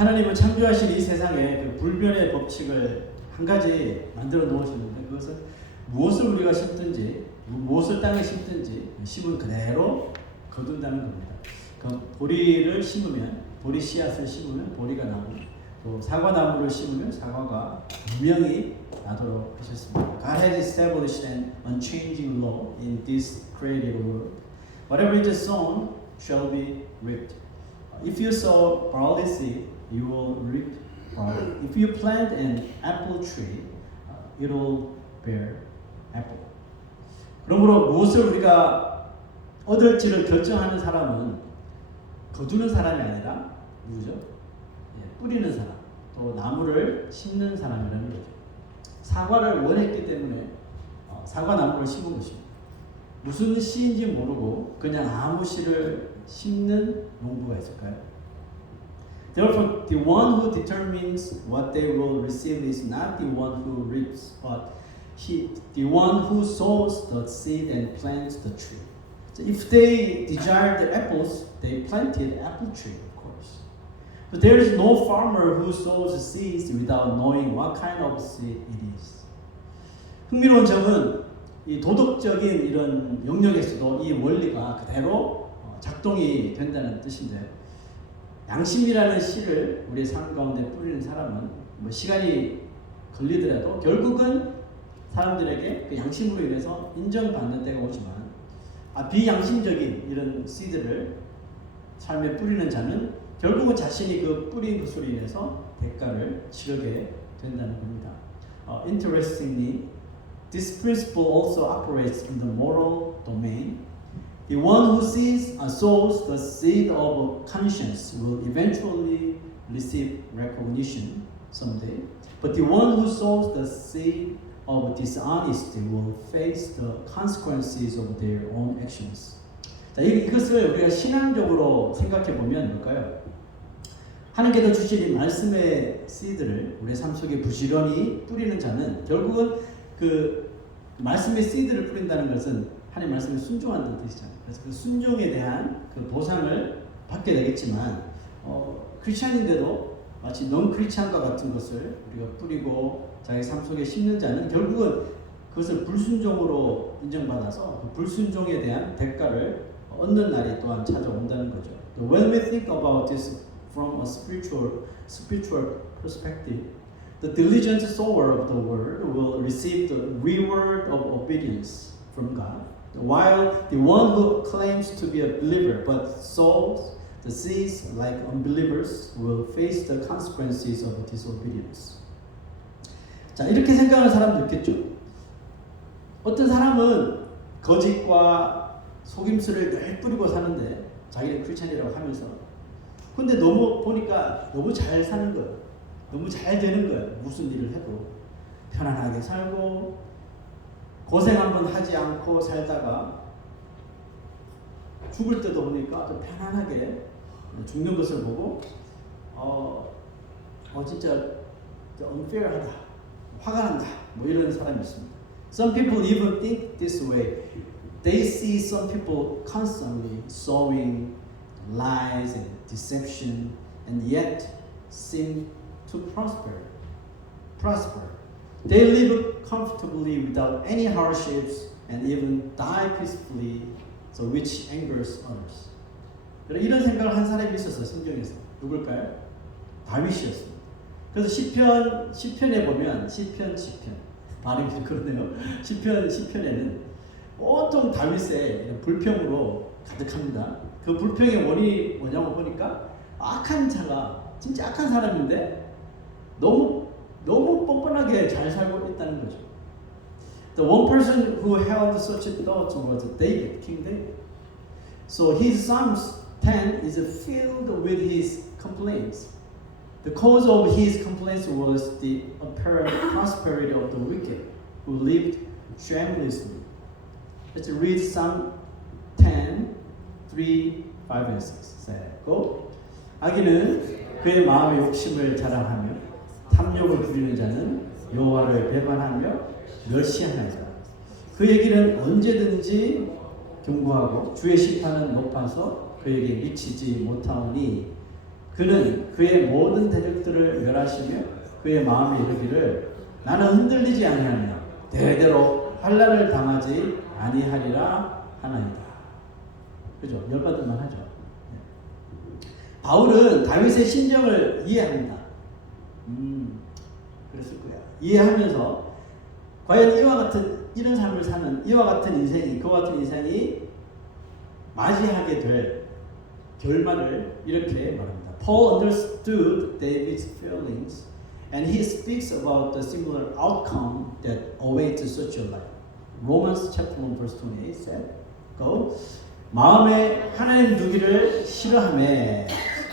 하나님은 창조하신 이 세상에 그 불변의 법칙을 한 가지 만들어 놓으셨는데 그것은 무엇을 우리가 심든지 무엇을 땅에 심든지 심은 그대로 거둔다는 겁니다. 그 보리를 심으면 보리 씨앗을 심으면 보리가 나고 또 사과나무를 심으면 사과가 분명히 나도록 하셨습니다. God has established an unchanging law in this created world. Whatever it is sown shall be reaped. If you sow barley seed, you will reap barley. If you plant an apple tree, it will bear apple. 그러므로 무엇을 우리가 얻을지를 결정하는 사람은 거두는 사람이 아니라 누구죠? 뿌리는 사람, 또 나무를 심는 사람이라는 거죠. 사과를 원했기 때문에 사과나무를 심은 것입니다. 무슨 씨인지 모르고 그냥 아무 씨를 심는 농부가 있을까요? Therefore, the one who determines what they will receive is not the one who reaps, but the one who sows the seed and plants the tree. So if they desired the apples, they planted apple tree, of course. But there is no farmer who sows seeds without knowing what kind of seed it is. 흥미로운 점은 이 도덕적인 이런 영역에서도 이 원리가 그대로 작동이 된다는 뜻인데 양심이라는 씨를 우리의 삶 가운데 뿌리는 사람은 뭐 시간이 걸리더라도 결국은 사람들에게 그 양심으로 인해서 인정받는 때가 오지만 비양심적인 이런 씨들을 삶에 뿌리는 자는 결국은 자신이 그 뿌린 것으로 인해서 대가를 치르게 된다는 겁니다. Interestingly, this principle also operates in the moral domain. The one who sows the seed of conscience will eventually receive recognition someday. But the one who sows the seed of dishonesty will face the consequences of their own actions. 자, 이것을 우리가 신앙적으로 생각해 보면 뭘까요? 하나님께서 주신 이 말씀의 씨드를 우리의 삶 속에 부지런히 뿌리는 자는 결국은 그 말씀의 씨드를 뿌린다는 것은 하나님 말씀에 순종한다는 뜻이잖아요. 그래서 그 순종에 대한 그 보상을 받게 되겠지만 크리스찬인데도 마치 넌 크리스찬과 같은 것을 우리가 뿌리고 자기 삶 속에 심는 자는 결국은 그것을 불순종으로 인정받아서 그 불순종에 대한 대가를 얻는 날이 또한 찾아온다는 거죠. When we think about this from a spiritual perspective, the diligent sower of the word will receive the reward of obedience from God, while the one who claims to be a believer but sows the seeds like unbelievers will face the consequences of disobedience. 자, 이렇게 생각하는 사람도 있겠죠. 어떤 사람은 거짓과 속임수를 늘 뿌리고 사는데 자기는 크리스찬이라고 하면서 근데 너무 보니까 너무 잘 사는 거예요. 너무 잘 되는 거예요. 무슨 일을 해도 편안하게 살고 고생 한번 하지 않고 살다가 죽을 때도 보니까 좀 편안하게 죽는 것을 보고 진짜 unfair하다, 화가 난다, 뭐 이런 사람이 있습니다. Some people even think this way. They see some people constantly sowing lies and deception, and yet seem to prosper. They live comfortably without any hardships and even die peacefully, so which angers others. 이런 생각을 한 사람이 있었어요. 성경에서. 누굴까요? 다윗이었습니다. 그래서 시편에 보면 시편 발음이 그러네요. 시편에는 온통 다윗의 불평으로 가득합니다. 그 불평의 원인이 뭐냐고 보니까 악한 자가 진짜 악한 사람인데 너무 뻔뻔하게 잘 살고 있다는 거죠. The one person who held such thoughts was David, King David. So his Psalms 10 is filled with his complaints. The cause of his complaints was the apparent prosperity of the wicked who lived shamelessly. Let's read Psalm 10, 3, 5, and 6. Go. 악인은 그의 마음의 욕심을 자랑하며 탐욕을 부리는 자는 여호와를 배반하며 멸시하나이다. 그의 길은 언제든지 견고하고 주의 심판은 높아서 그에게 미치지 못하오니 그는 그의 모든 대적들을 멸하시며 그의 마음에 이르기를 나는 흔들리지 아니하며 대대로 환난을 당하지 아니하리라 하나이다. 그죠? 열받을만 하죠. 바울은 다윗의 심정을 이해합니다. 그랬을 거야. 이해하면서 과연 이와 같은 이런 삶을 사는 이와 같은 인생이 그와 같은 인생이 맞이하게 될 결말을 이렇게 말합니다. Paul understood David's feelings and he speaks about the similar outcome that awaits such a life. Romans chapter 1 verse 28 said, Go. 마음에 하나님 두기를 싫어하며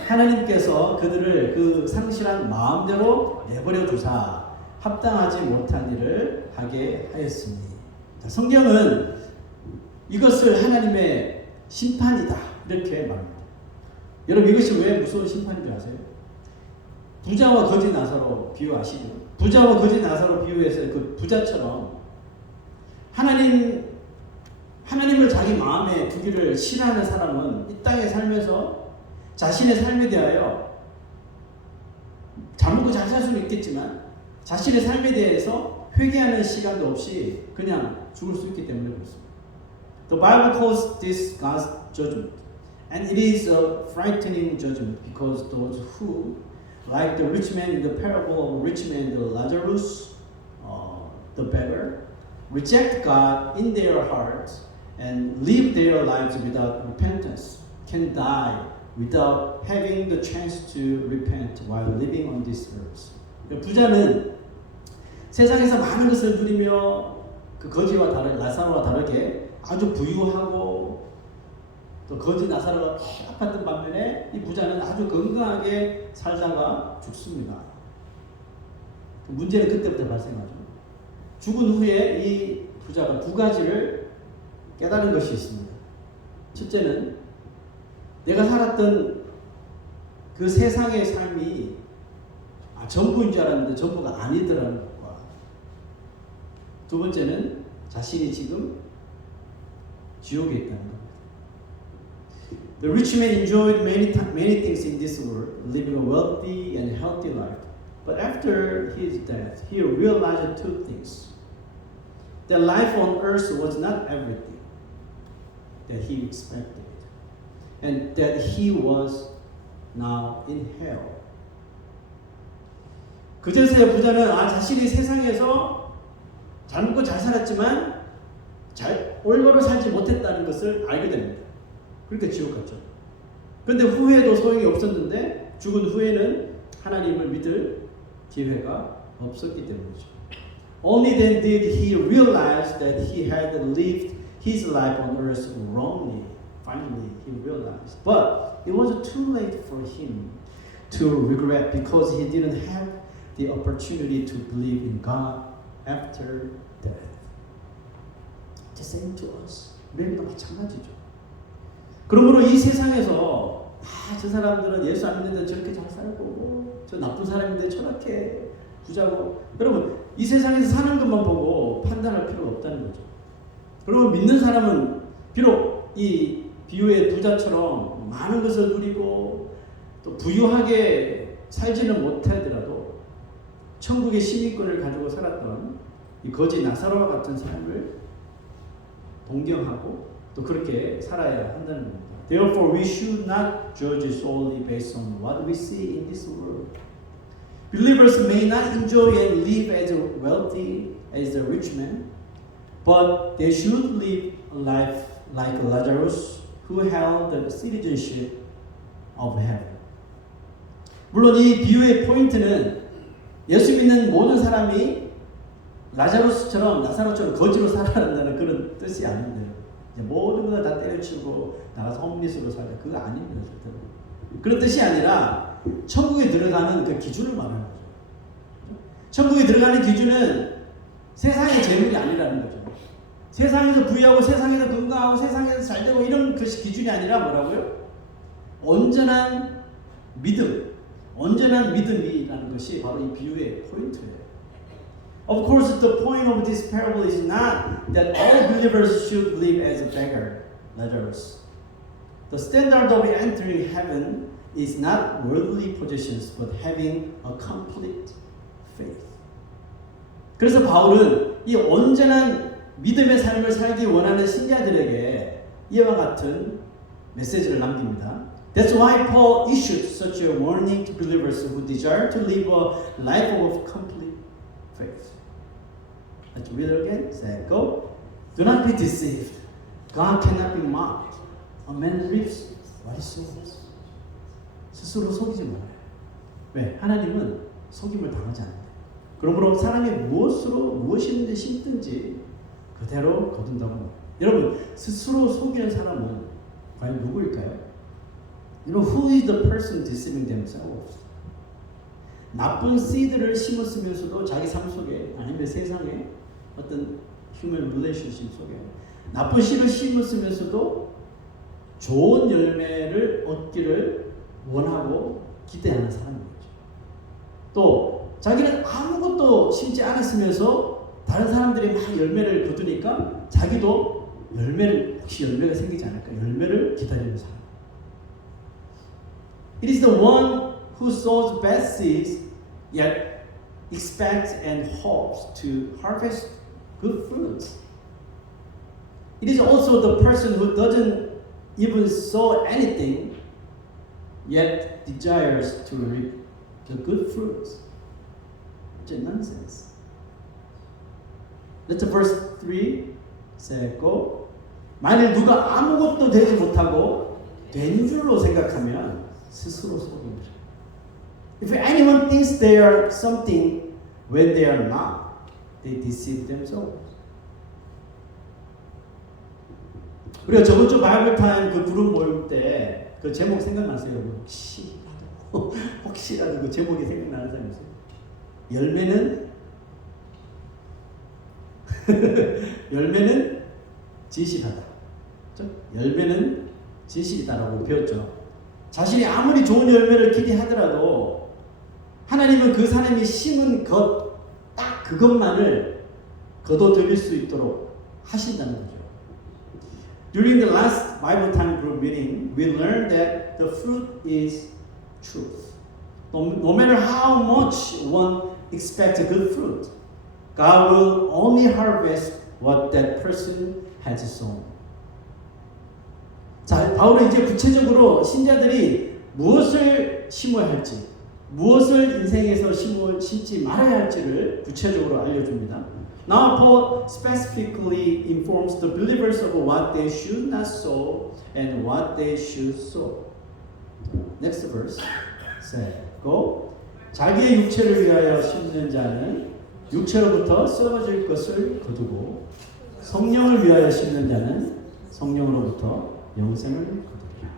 하나님께서 그들을 그 상실한 마음대로 내버려 두사 합당하지 못한 일을 하게 하였으니. 자, 성경은 이것을 하나님의 심판이다 이렇게 말합니다. 여러분 이것이 왜 무서운 심판인 줄 아세요? 부자와 거지 나사로 비유하시죠. 부자와 거지 나사로 비유해서 그 부자처럼 하나님을 자기 마음에 두기를 싫어하는 사람은 이 땅에 살면서 자신의 삶에 대하여 잘 먹고 잘 살 수는 있겠지만 자신의 삶에 대해서 회개하는 시간도 없이 그냥 죽을 수 있기 때문에 그렇습니다. The Bible calls this God's judgment, and it is a frightening judgment because those who, like the rich man in the parable of rich man and Lazarus, the beggar, reject God in their hearts and live their lives without repentance, can die without having the chance to repent while living on this earth. 부자는 세상에서 많은 것을 누리며 그 거지와 나사로와 다르게 아주 부유하고 또 거지 나사로가 아팠던 반면에 이 부자는 아주 건강하게 살다가 죽습니다. 문제는 그때부터 발생하죠. 죽은 후에 이 부자가 두 가지를 깨달은 것이 있습니다. 첫째는 내가 살았던 그 세상의 삶이 전부인 줄 알았는데 전부가 아니더라는 것과 두 번째는 자신이 지금 지옥에 있다는 것. The rich man enjoyed many things in this world, living a wealthy and healthy life. But after his death, he realized two things. That life on earth was not everything that he expected. And that he was now in hell. 그제서야 부자는 자신이 세상에서 잘 먹고 잘 살았지만 올바로 살지 못했다는 것을 알게 됩니다. 그러니까 지옥 갔죠. 그런데 후회도 소용이 없었는데 죽은 후에는 하나님을 믿을 기회가 없었기 때문이죠. Only then did he realize that he had lived his life on earth wrongly. Finally, he realized. But it was too late for him to regret because he didn't have the opportunity to believe in God after death. The same to us. 우리도 마찬가지죠. 그러므로 이 세상에서 저 사람들은 예수 안 믿는데 저렇게 잘 살고 저 나쁜 사람인데 저렇게 부자고 여러분 이 세상에서 사는 것만 보고 판단할 필요가 없다는 거죠. 그러면 믿는 사람은 비록 이 비유의 부자처럼 많은 것을 누리고 또 부유하게 살지는 못하더라도 천국의 시민권을 가지고 살았던 이 거지 나사로와 같은 삶을 동경하고 또 그렇게 살아야 한다는 겁니다. Therefore, we should not judge solely based on what we see in this world. Believers may not enjoy and live as wealthy as the rich man, but they should live a life like Lazarus, who held the citizenship of heaven. 물론 이 비유의 포인트는 예수 믿는 모든 사람이 나사로처럼 거지로 살아야 한다는 그런 뜻이 아닌데요. 모든 걸 다 때려치고 나가서 홈리스로 살자. 그거 아닙니다. 절대로. 그런 뜻이 아니라 천국에 들어가는 그 기준을 말하는 거죠. 천국에 들어가는 기준은 세상의 재물이 아니라는 거죠. 세상에서 부유하고 세상에서 건강하고 세상에서 잘되고 이런 것이 기준이 아니라 뭐라고요? 온전한 믿음이라는 것이 바로 이 비유의 포인트예요. Of course, the point of this parable is not that all believers should live as a beggar, Lazarus. The standard of entering heaven is not worldly possessions, but having a complete faith. 그래서 바울은 이 온전한 믿음의 삶을 살기 원하는 신자들에게 이와 같은 메시지를 남깁니다. That's why Paul issued such a warning to believers who desire to live a life of complete faith. Let's read it again. Say, go. Do not be deceived. God cannot be mocked. A man reaps what he sows. 스스로 속이지 말아요. 왜? 하나님은 속임을 당하지 않아요. 그러므로 사람이 무엇이든지 심든지 그대로 거둔다고. 여러분, 스스로 속이는 사람은 과연 누구일까요? 여러분, who is the person deceiving themselves? 나쁜 씨드를 심었으면서도 자기 삶 속에 아니면 세상에 어떤 human relationship 속에 나쁜 씨를 심었으면서도 좋은 열매를 얻기를 원하고 기대하는 사람인 거죠. 또 자기는 아무것도 심지 않았으면서 다른 사람들이 막 열매를 거두니까 자기도 혹시 열매가 생기지 않을까 열매를 기다리는 사람. It is the one who sows bad seeds yet expects and hopes to harvest good fruits. It is also the person who doesn't even sow anything yet desires to reap the good fruits. It's nonsense. Let's verse 3 say go. 만일 누가 아무것도 되지 못하고 된 줄로 생각하면 스스로 속입니다. If anyone thinks they are something when they are not, they deceive themselves. 우리가 저번 주 바이블 타임 그 그룹 모임 때 그 제목 생각나세요? 혹시라도 그 제목이 생각나는 사람 있어요? 열매는 진실하다. 그렇죠? 열매는 진실이다라고 배웠죠. 자신이 아무리 좋은 열매를 기대하더라도 하나님은 그 사람이 심은 딱 그것만을 거둬들일 수 있도록 하신다는 거죠. During the last Bible time group meeting, we learned that the fruit is truth. No matter how much one expects good fruit, God will only harvest what that person has sown. 자, 바울은 이제 구체적으로 신자들이 무엇을 심어야 할지, 무엇을 인생에서 심지 말아야 할지를 구체적으로 알려줍니다. Now Paul specifically informs the believers of what they should not sow and what they should sow. Next verse. Say, go. 자기의 육체를 위하여 심는 자는 육체로부터 썩어질 것을 거두고 성령을 위하여 심는 자는 성령으로부터 영생을 거두리라.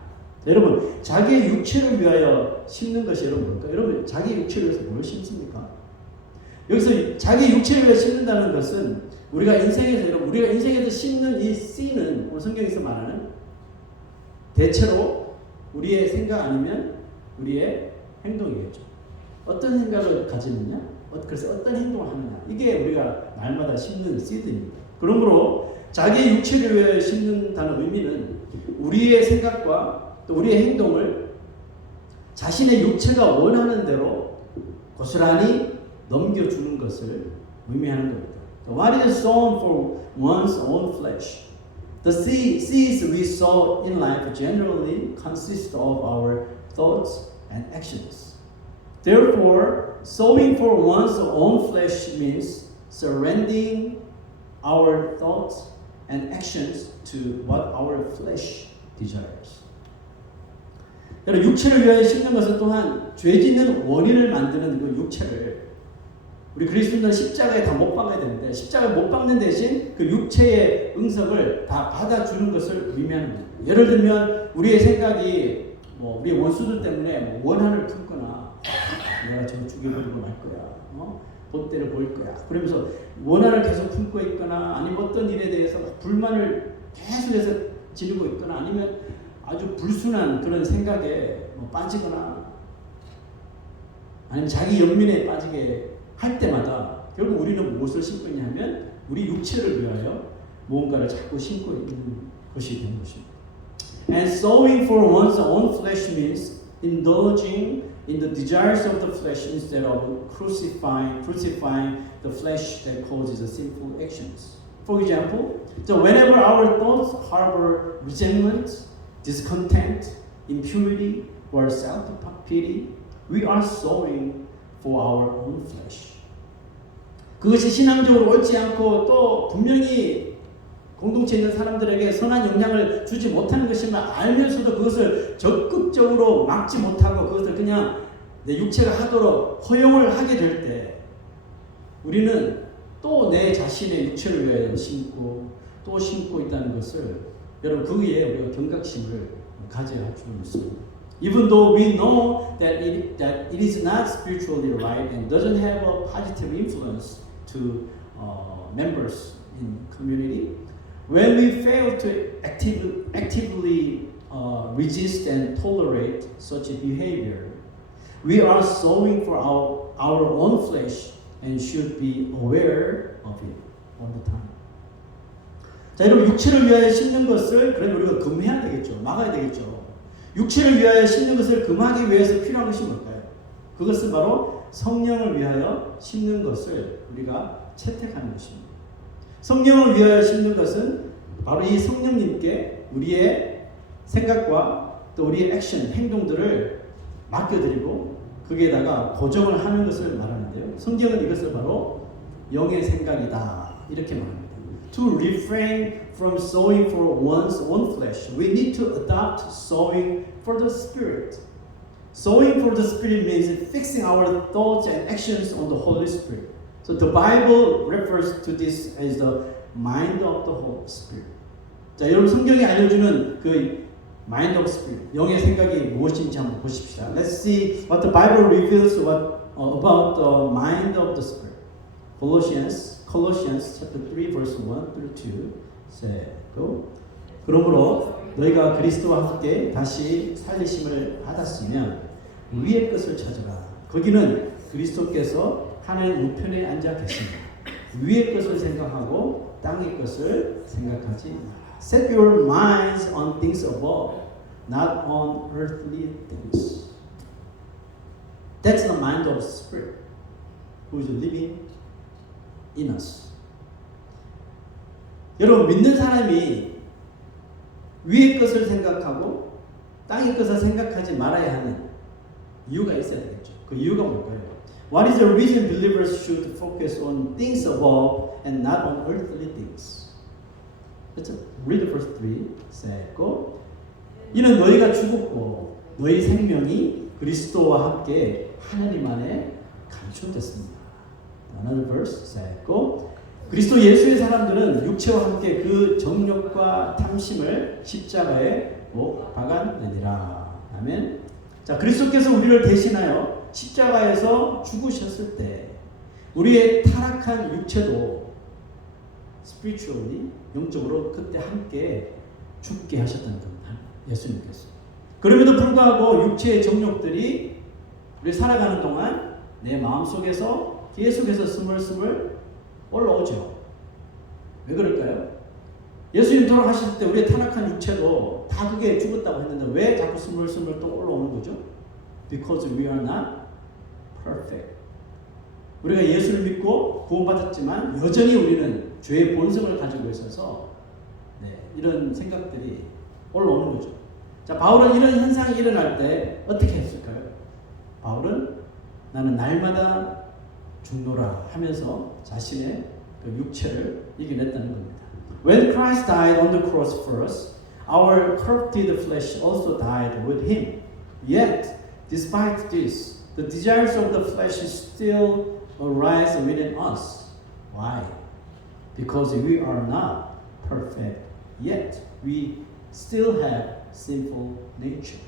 여러분, 자기의 육체를 위하여 심는 것이 여러분 뭘까요? 여러분, 자기의 육체를 위해서 뭘 심습니까? 여기서 자기 육체를 위해 심는다는 것은 우리가 인생에서 심는 이 씨는 오늘 성경에서 말하는 대체로 우리의 생각 아니면 우리의 행동이겠죠. 어떤 생각을 가지느냐, 그래서 어떤 행동을 하느냐, 이게 우리가 날마다 심는 씨드입니다. 그러므로 자기의 육체를 위해 심는다는 의미는 우리의 생각과 또 우리의 행동을 자신의 육체가 원하는 대로 고스란히 넘겨주는 것을 의미하는 겁니다. What is sown for one's own flesh? The seeds we sow in life generally consist of our thoughts and actions. Therefore, sowing for one's own flesh means surrendering our thoughts and actions to what our flesh desires. 여러분, 육체를 위하여 심는 것은 또한 죄 짓는 원인을 만드는 그 육체를 우리 그리스도인은 십자가에 다 못 박아야 되는데 십자가에 못 박는 대신 그 육체의 응석을 다 받아주는 것을 의미하는 겁니다. 예를 들면 우리의 생각이 우리 원수들 때문에 원한을 품거나 내가 저 죽여버리고 말 거야, 본때를 보일 거야, 그러면서 원한을 계속 품고 있거나 아니면 어떤 일에 대해서 불만을 계속해서 지르고 있거나 아니면 아주 불순한 그런 생각에 빠지거나 아니면 자기 연민에 빠지게 할 때마다 결국 우리는 무엇을 심고 있냐 하면 우리 육체를 위하여 무언가를 자꾸 심고 있는 것이 되는 것입니다. And sowing for one's own flesh means indulging in the desires of the flesh instead of crucifying the flesh that causes the sinful actions. For example, so whenever our thoughts harbor resentment, discontent, impurity, or self-pity, we are sowing for our own flesh. 그것이 신앙적으로 옳지 않고 또 분명히 공동체에 있는 사람들에게 선한 영향을 주지 못하는 것임을 알면서도 그것을 적극적으로 막지 못하고 그것을 그냥 내 육체가 하도록 허용을 하게 될 때 우리는 또 내 자신의 육체를 위하여 심고 또 심고 있다는 것을 여러분 거기에 우리가 경각심을 가져야 할 줄을 믿습니다. Even though we know that it is not spiritually right and doesn't have a positive influence to members in community, when we fail to actively resist and tolerate such behavior, we are sowing for our own flesh and should be aware of it all the time. 자, 여러분 육체를 위하여 심는 것을 그러면 우리가 금해야 되겠죠. 막아야 되겠죠. 육체를 위하여 심는 것을 금하기 위해서 필요한 것이 뭘까요? 그것은 바로 성령을 위하여 심는 것을 우리가 채택하는 것입니다. 성령을 위하여 심는 것은 바로 이 성령님께 우리의 생각과 또 우리의 액션, 행동들을 맡겨드리고 거기에다가 고정을 하는 것을 말하는데요. 성경은 이것을 바로 영의 생각이다 이렇게 말합니다. To refrain from sowing for one's own flesh, we need to adopt sowing for the Spirit. Sowing for the Spirit means fixing our thoughts and actions on the Holy Spirit. So the Bible refers to this as the mind of the Holy Spirit. 자, 여러분 성경이 알려주는 그 mind of spirit, 영의 생각이 무엇인지 한번 보십시다. Let's see what the Bible reveals about the mind of the spirit. Colossians chapter 3 verse 1 through 2 said, 그러므로 너희가 그리스도와 함께 다시 살리심을 받았으면 위의 것을 찾으라. 거기는 그리스도께서 하늘 우편에 앉아 계십니다. 위의 것을 생각하고 땅의 것을 생각하지 마라. Set your minds on things above, not on earthly things. That's the mind of the Spirit who is living in us. 여러분 믿는 사람이 위의 것을 생각하고 땅의 것을 생각하지 말아야 하는 이유가 있어야 되겠죠. 그 이유가 뭘까요? What is the reason believers should focus on things above and not on earthly things? 그렇죠? Read verse 3. 세고 이는 너희가 죽었고 너희 생명이 그리스도와 함께 하나님 안에 감춰졌습니다. Another verse. 세고 그리스도 예수의 사람들은 육체와 함께 그 정욕과 탐심을 십자가에 못 박아내니라. 아멘. 자, 그리스도께서 우리를 대신하여 십자가에서 죽으셨을 때 우리의 타락한 육체도 spiritually, 영적으로 그때 함께 죽게 하셨다는 겁니다. 예수님께서. 그럼에도 불구하고 육체의 정욕들이 우리 살아가는 동안 내 마음속에서 계속해서 스물스물 올라오죠. 왜 그럴까요? 예수님 돌아가실 때 우리의 타락한 육체도 다 그게 죽었다고 했는데 왜 자꾸 스물스물 또 올라오는 거죠? Because we are not perfect. 우리가 예수를 믿고 구원받았지만 여전히 우리는 죄의 본성을 가지고 있어서 이런 생각들이 올라오는 거죠. 자, 바울은 이런 현상이 일어날 때 어떻게 했을까요? 바울은 나는 날마다 죽노라 하면서 자신의 그 육체를 이겨냈다는 겁니다. When Christ died on the cross for us, our corrupted flesh also died with him. Yet, despite this, the desires of the flesh still arise within us. Why? Because we are not perfect, yet we still have sinful nature.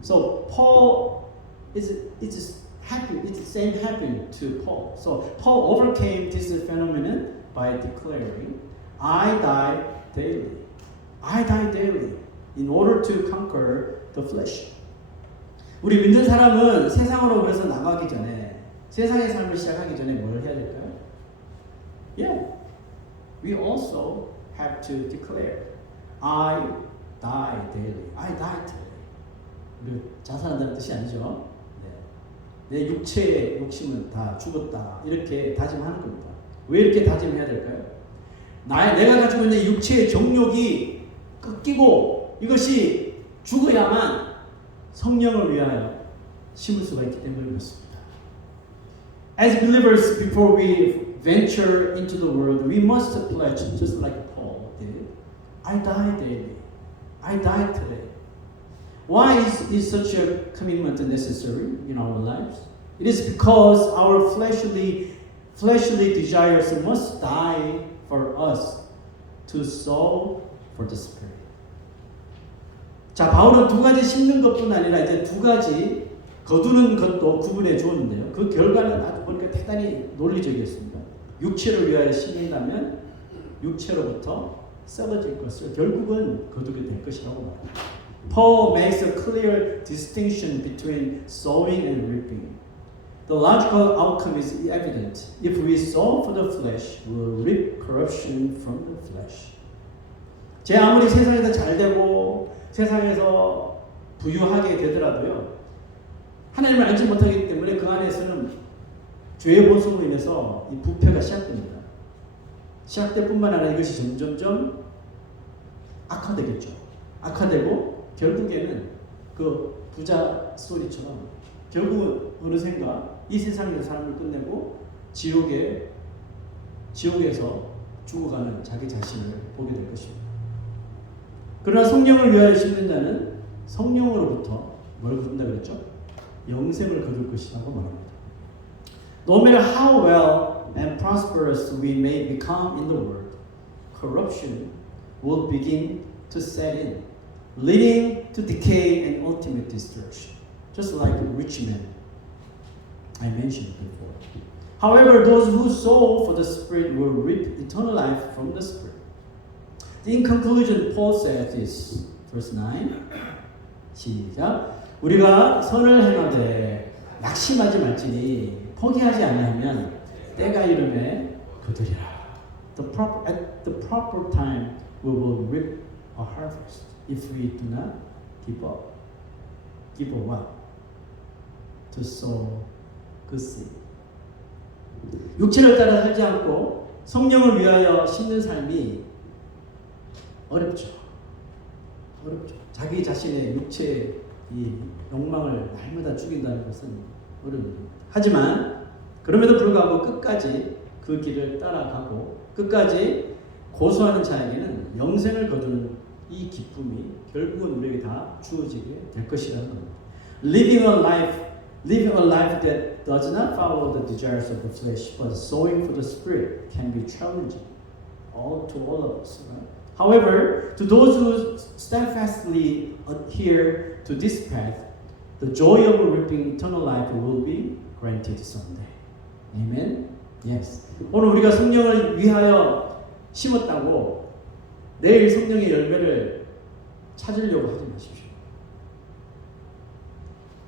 So Paul it's the same happened to Paul. So Paul overcame this phenomenon by declaring, I die daily. I die daily in order to conquer the flesh. 우리 믿는 사람은 세상으로 그래서 나가기 전에 세상의 삶을 시작하기 전에 뭘 해야 될까요? Yeah, we also have to declare, I die daily. I die daily. 우리 자살한다는 뜻이 아니죠. 내 육체의 욕심은 다 죽었다 이렇게 다짐하는 겁니다. 왜 이렇게 다짐해야 될까요? 내가 가지고 있는 육체의 정욕이 꺾이고 이것이 죽어야만 성령을 위하여 심을 수가 있기 때문에 그렇습니다. As believers, before we venture into the world, we must pledge, just like Paul did. I die daily. I die today. Why is such a commitment necessary in our lives? It is because our fleshly desires must die for us to sow for the Spirit. 자, 바울은 두 가지 심는 것뿐 아니라 이제 두 가지 거두는 것도 구분해 주었는데요. 그 결과는 아주 보니까 대단히 논리적이었습니다. 육체를 위하여 심는다면 육체로부터 썩어질 것을 결국은 거두게 될 것이라고 말합니다. Paul makes a clear distinction between sowing and reaping. The logical outcome is evident. If we sow for the flesh, we will reap corruption from the flesh. 제 아무리 세상에서 잘되고 세상에서 부유하게 되더라도요. 하나님을 알지 못하기 때문에 그 안에서는 죄의 본성으로 인해서 이 부패가 시작됩니다. 시작될 뿐만 아니라 이것이 점점점 악화되겠죠. 악화되고 결국에는 그 부자 스토리처럼 결국은 어느샌가 이 세상에서 삶을 끝내고 지옥에서 죽어가는 자기 자신을 보게 될 것입니다. 그러나 성령을 위하여 심는 자는 성령으로부터 뭘 거둔다 그랬죠? 영생을 거둘 것이라고 말합니다. No matter how well and prosperous we may become in the world, corruption will begin to set in, leading to decay and ultimate destruction, just like the rich man I mentioned before. However, those who sow for the Spirit will reap eternal life from the Spirit. In conclusion, Paul says this, verse 9, 시작. 우리가 선을 행하되 낙심하지 말지니 포기하지 아니하면 때가 이름에 거두리라. At the proper time, we will reap a harvest if we do not give up. Give up what? To sow good seed. 육체를 따라 살지 않고 성령을 위하여 심는 삶이 어렵죠. 자기 자신의 육체의 이 욕망을 날마다 죽인다는 것은 어렵습니다. 하지만 그럼에도 불구하고 끝까지 그 길을 따라가고 끝까지 고수하는 자에게는 영생을 거두는 이 기쁨이 결국은 우리에게 다 주어지게 될 것이라는 겁니다. Living a life that does not follow the desires of the flesh, but sowing for the Spirit can be challenging to all of us. Right? However, to those who steadfastly adhere to this path, the joy of reaping eternal life will be granted someday. Amen? Yes. 오늘 우리가 성령을 위하여 심었다고 내일 성령의 열매를 찾으려고 하지 마십시오.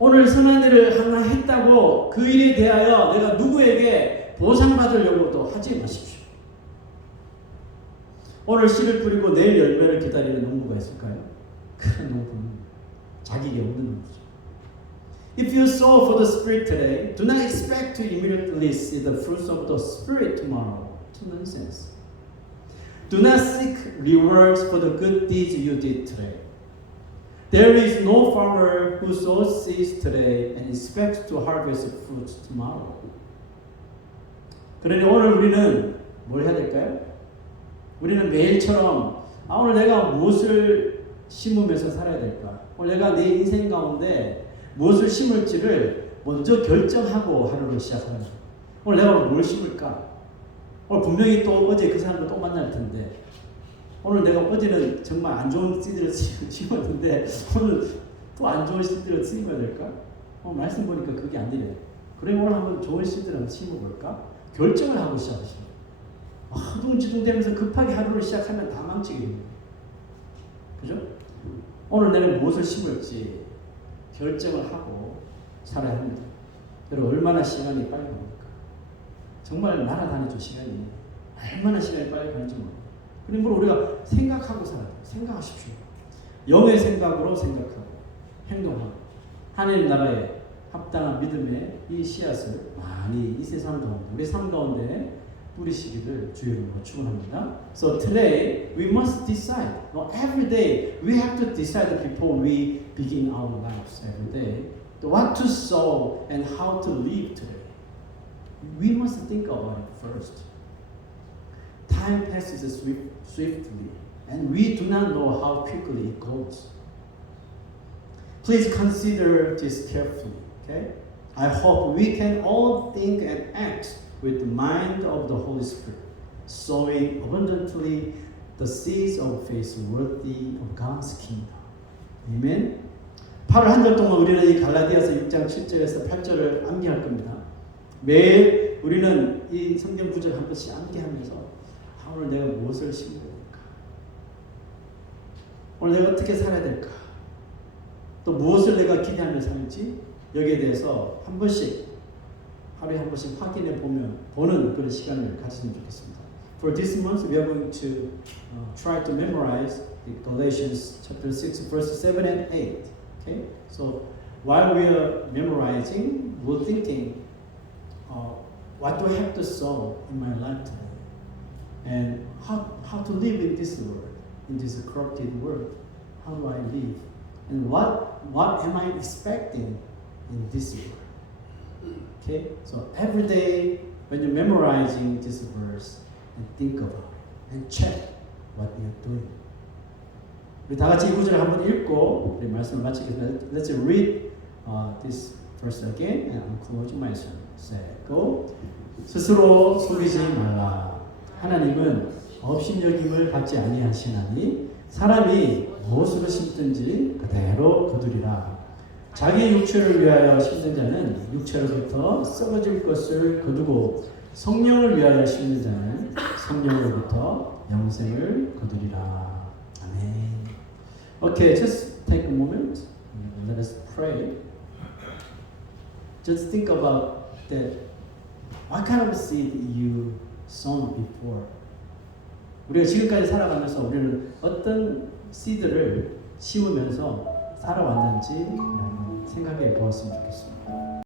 오늘 선한 일을 하나 했다고 그 일에 대하여 내가 누구에게 보상받으려고도 하지 마십시오. 오늘 씨를 뿌리고 내일 열매를 기다리는 농부가 있을까요? 그런 농부는 자기에게 없는 농부죠. If you sow for the Spirit today, do not expect to immediately see the fruits of the Spirit tomorrow. It's nonsense. Do not seek rewards for the good deeds you did today. There is no farmer who sows seeds today and expects to harvest fruits tomorrow. 그러니 오늘 우리는 뭘 해야 될까요? 우리는 매일처럼 오늘 내가 무엇을 심으면서 살아야 될까? 오늘 내가 내 인생 가운데 무엇을 심을지를 먼저 결정하고 하루를 시작하는 거예요. 오늘 내가 뭘 심을까? 오늘 분명히 또 어제 그 사람도 또 만날 텐데 오늘 내가 어제는 정말 안 좋은 씨들을 심었는데 오늘 또 안 좋은 씨들을 심어야 될까? 말씀 보니까 그게 안 되네. 그래 오늘 한번 좋은 씨들을 한번 심어볼까? 결정을 하고 시작하시죠. 허둥지둥 되면서 급하게 하루를 시작하면 다 망치게 됩니다. 그죠? 오늘 내가 무엇을 심을지 결정을 하고 살아야 합니다. 여러분 얼마나 시간이 빨리 갑니까? 정말 날아다니죠 시간이. 얼마나 시간이 빨리 가는지 모릅니다. 그러므로 우리가 생각하고 살아야 돼요. 생각하십시오. 영의 생각으로 생각하고 행동하고 하나님 나라에 합당한 믿음의 이 씨앗을 많이 이 세상 가운데, 우리 삶 가운데 뿌리시기를 주의 이름으로 축원합니다. So today we must decide. No, every day we have to decide before we begin our lives every day what to sow and how to live today. We must think about it first. Time passes swiftly, and we do not know how quickly it goes. Please consider this carefully. Okay? I hope we can all think and act with the mind of the Holy Spirit, sowing abundantly the seeds of faith worthy of God's kingdom. Amen. 8월 한 달 동안 우리는 이 갈라디아서 6장 7절에서 8절을 암기할 겁니다. 매일 우리는 이 성경 구절 한 번씩 암기하면서 오늘 내가 무엇을 심어야 될까? 오늘 내가 어떻게 살아야 될까? 또 무엇을 내가 기대하며 살지? 여기에 대해서 한 번씩 하루에 한 번씩 확인해 보는 그런 시간을 가지면 좋겠습니다. For this month, we are going to try to memorize the Galatians chapter 6, verses 7 and 8. Okay, so while we are memorizing, we're thinking, what do I have to sow in my life today, and how to live in this world, in this corrupted world. How do I live, and what am I expecting in this world? Okay, so every day when you're memorizing this verse, and think about it, and check what you're doing. 우리 다 같이 이 구절을 한번 읽고 우리 말씀을 마치겠습니다. Let's read this verse again, and I'm closing my sermon. Say, go. 스스로 속이지 말라. 하나님은 업신여김을 받지 아니하시나니 사람이 무엇으로 심든지 그대로 거두리라. 자기 육체를 위하여 심는 자는 육체로부터 썩어질 것을 거두고 성령을 위하여 심는 자는 성령으로부터 영생을 거두리라. 아멘. Okay, just take a moment. Let us pray. Just think about that. What kind of seed you sown before? 우리가 지금까지 살아가면서 우리는 어떤 씨들을 심으면서 살아왔는지 생각해 보았으면 좋겠습니다.